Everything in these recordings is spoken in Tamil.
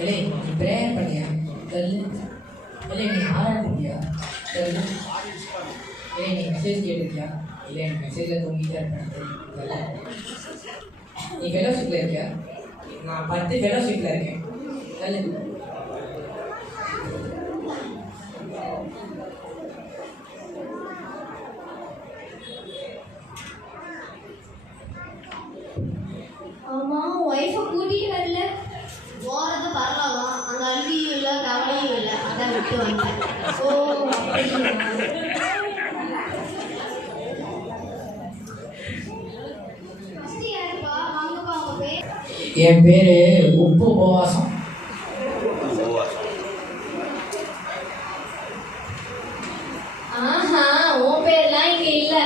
இல்லை நீ ப்ரேயர் பண்ணியா சொல்லு. இல்லை நீ ஆராய்ச்சியா சொல்லு. இல்லை நீ மெசேஜ் கேட்டிருக்கியா? இல்லை எனக்கு மெசேஜில் தூங்கிட்டே இருப்பேன் சொல்லு. நீ ஃபெலோஷிப்பில் இருக்கியா? நான் 10 ஃபெலோஷிப்பில் இருக்கேன் சொல்லு. ஆமாம், ஒய்ஃபை கூட்டிகிட்டு வரல. போகிறது பரவாயில்ல, அந்த அழுவியும் இல்லை கவலையும் இல்லை, அதான் விட்டு வந்தேன். ஓ என் பேரு உப்பு உபவாசம். ஆஹா, உன் பேர்லாம் இங்கே இல்லை.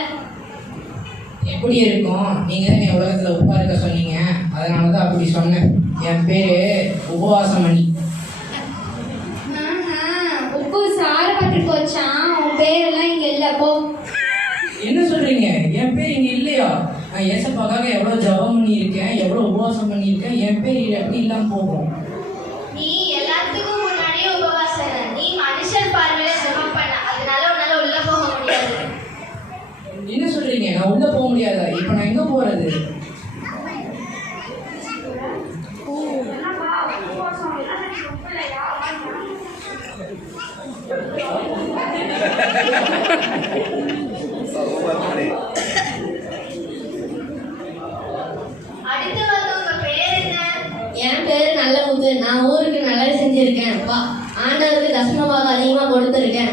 எப்படி இருக்கும்? நீங்க தான் என் உலகத்துல உப்பா இருக்க சொன்னீங்க, அதனாலதான் அப்படி சொன்னேன். என் பேரு உபவாசமணி. உப்பு சாரப்பட்டு போச்சான். உன் பேரெல்லாம் இங்க இல்ல. போ. என்ன சொல்றீங்க? என் பேர் இங்க இல்லையா? நான் ஏசப்பாக்காக எவ்வளவு ஜபம் பண்ணியிருக்கேன், எவ்வளவு உபவாசம் பண்ணியிருக்கேன். என் பேர் எப்படி இல்லாம போகும்? நீ எல்லாத்துக்கும் முன்னாடியே உபவாசம். நீ மனுஷன் பார்வையில ஜபம் பண்ண, அதனால உன்னால உள்ள போக முடியாது. என்ன சொல்றீங்க? நான் உள்ள போக முடியாதா? இப்ப நான் எங்க போறது? என் பேரு நல்ல முத்து. நான் ஊருக்கு நல்லது செஞ்சிருக்கேன். ஆண்டவருக்கு தசமபாகம் அதிகமா கொடுத்துருக்கேன்.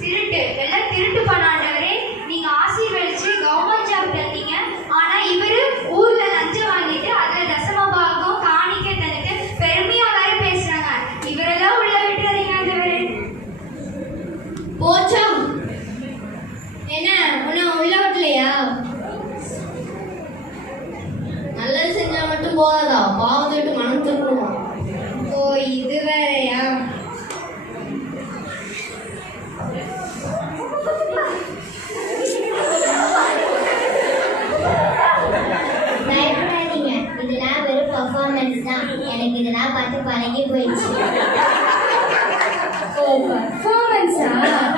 திருட்டு எல்லாம் திருட்டு பண்ணாண்டவரே. நீங்க ஆசீர்வதிச்சு கவர்மெண்ட் ஜாப் தந்தீங்க. ஆனா இவரு ஊர்ல லஞ்சம் வாங்கிட்டு அதுல தசமபாகம் காணிக்க தந்துட்டு பெருமையா வேற பேசுறாங்க. இவரெல்லாம் உள்ள விட்டுறீங்க ஆண்டவரே. போச்சா என்ன உன்னை உள்ள விடலையா? நல்லது செஞ்சா மட்டும் போதாதா, பாவத்தை விட்டு மனம் திரும்புமா? ஓ இது வேறையா? பயப்படாதீங்க, இதெல்லாம் வெறும் பர்ஃபார்மன்ஸ் தான். எனக்கு இதெல்லாம் பார்த்து பழகி போயிடுச்சு. ஓ பர்ஃபார்மன்ஸா?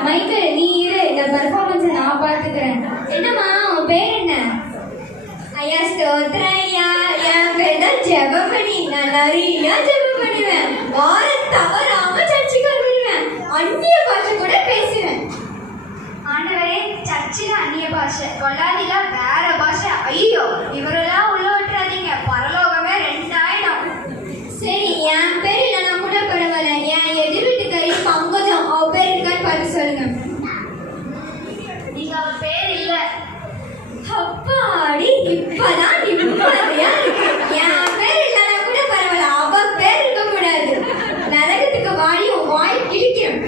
மைக்கேல் நீ இரு, இந்த பர்ஃபார்மன்ஸை நான் பார்த்துக்கிறேன். என்னம்மா உன் பேர் என்ன? ஐயா ஸ்தோத்திரம் ஐயா. என் பேர் தான் ஜெபமணி. நான் நிறைய ஜெபம் பண்ணுவேன். வாரம் தவறாம சர்ச்சுக்கு வந்துடுவேன். அந்நிய பாஷை கூட பேசுவேன். ஆண்டவரே, சர்ச்சில் அந்நிய பாஷை, கொல்லாதில வேற பாஷை. ஐயோ, இவரெல்லாம் உள்ள விட்டுறாதீங்க, பரலோகமே 2000. சரி, என் பேர் இல்லைன்னா கூட பரவாயில்ல. என் எதிர் வீட்டுக்காரி பங்கஜம், அவ பேர் இருக்கான்னு பார்த்து சொல்லுங்க. நீங்க அவ பேர் இல்ல. அப்பாடி, இப்பதான் நிம்மதியா இருக்கு. என் பேர் இல்லைன்னா கூட பரவாயில்ல, அவ பேர் இருக்க கூடாது. நரகத்துக்கு வாடி உன் வாய் கிழிக்கிறேன்.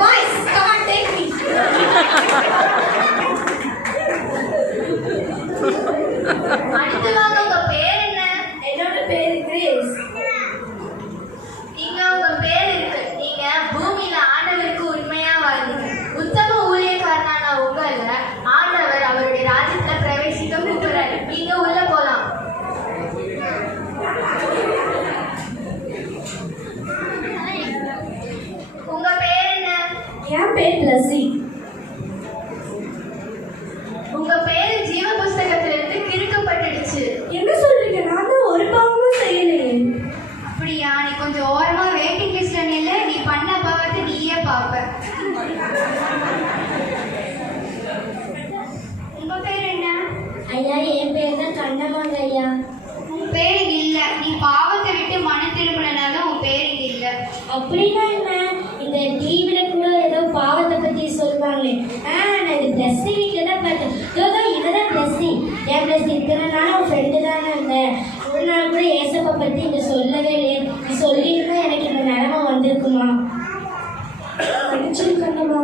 Boys come on take me. அடுத்து வாங்க, உங்க பேர் என்ன? என்னோட பேரு கிரேஸ். நீங்க உங்க பேர் இருக்கு. நீங்க பூமியில ஆண்டவருக்கு உண்மையா வாழ்ந்தீங்க. உத்தம ஊழியக்காரனான உங்களை ஆண்டவர் அவருடைய ராஜ்யத்துல பிரவேசிக்க கூப்பிடுறாரு. நீங்க உள்ள போலாம். உங்க பேர் என்ன? என் பேர் பிளஸி. உங்க பேரு ஜீவ புஸ்தகத்திலிருந்து கிறுக்கப்பட்டுடுச்சு. என்ன சொல்றீங்க? நான் தான் ஒரு பாவமும் செய்யலையே. அப்படியா? நீ கொஞ்சம் ஓரமா வெயிட்டிங் லிஸ்ட்ல நில்ல. நீ பண்ண பாவத்தை நீயே பாப்ப. உங்க பேர் என்ன? ஐயா, என் பேர் தான் கண்ணமாங்க ஐயா. உன் பேர் இங்க இல்ல. நீ பாவத்தை விட்டு மனம் திரும்பினால உன் பேர் இங்க இல்ல. அப்படின்னா என்ன? இந்த டிவில கூட ஏதோ பாவத்தை பத்தி சொல்லுவாங்களே. நான் இது பிளஸ்ஸி வீட்டில் தான் பார்த்தேன். இதோ இவதான் பிளஸ்ஸி. என் பிளஸ்ஸி இத்தனை நாள் உன் ஃப்ரெண்டு தானே இருந்தேன். ஒரு நாள் கூட ஏசப்பை பத்தி இங்க சொல்லவே இல்லையே. நீ சொல்லியிருந்தா எனக்கு இந்த நிலைமை வந்திருக்குமா? மன்னிச்சிருக்கணுமா?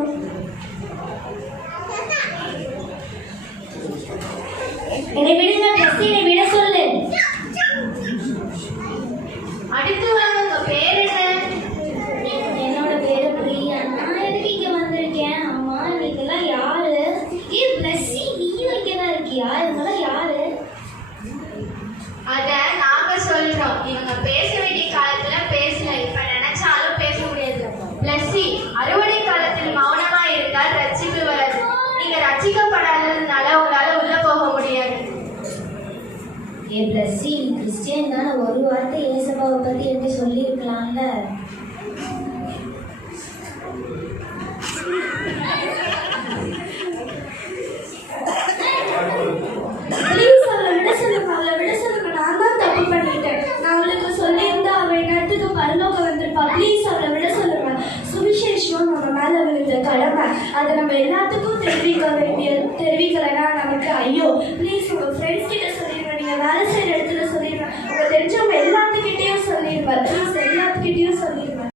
என்னை விடுங்க பிளஸ்ஸி, என்னை விட சொல்லு. அடுத்து வாங்க, உங்க பேர் என்ன? என்னோட பேரு பிரியா. நான் எதுக்கு இங்க வந்திருக்கேன்? அம்மா, நீங்கெல்லாம் யாரு? ஏன் பிளஸ்ஸி, நீயும் இங்கதான் இருக்கியா? இவங்கெல்லாம் யாரு? அத நாங்க சொல்றோம். இவங்க பேச வேண்டிய காலத்துல ஏ பிளஸ்ஸி கிறிஸ்டியன் தானே, ஒரு வார்த்தை ஏசப்பாவை பற்றி எப்படி சொல்லியிருக்கலாம்ல. ப்ளீஸ் அவளை விட சொல்லுங்க, அவளை விட சொல்லுங்க. நான் தான் தப்பு பண்ணிட்டேன். நான் அவளுக்கு சொல்லியிருந்தா அவள் நேரத்துக்கு பரலோகம் வந்திருப்பா. ப்ளீஸ் அவளை விட சொல்லுங்க. சுவிசேஷம் நம்ம மேலே விழுந்த கடமை, அதை நம்ம எல்லாத்துக்கும் தெரிவிக்கலைன்னா நமக்கு ஐயோ. ப்ளீஸ் உங்கள் ஃப்ரெண்ட்ஸ் கிட்ட சொல்லிடுங்க. நீங்கள் வேலை செய்கிற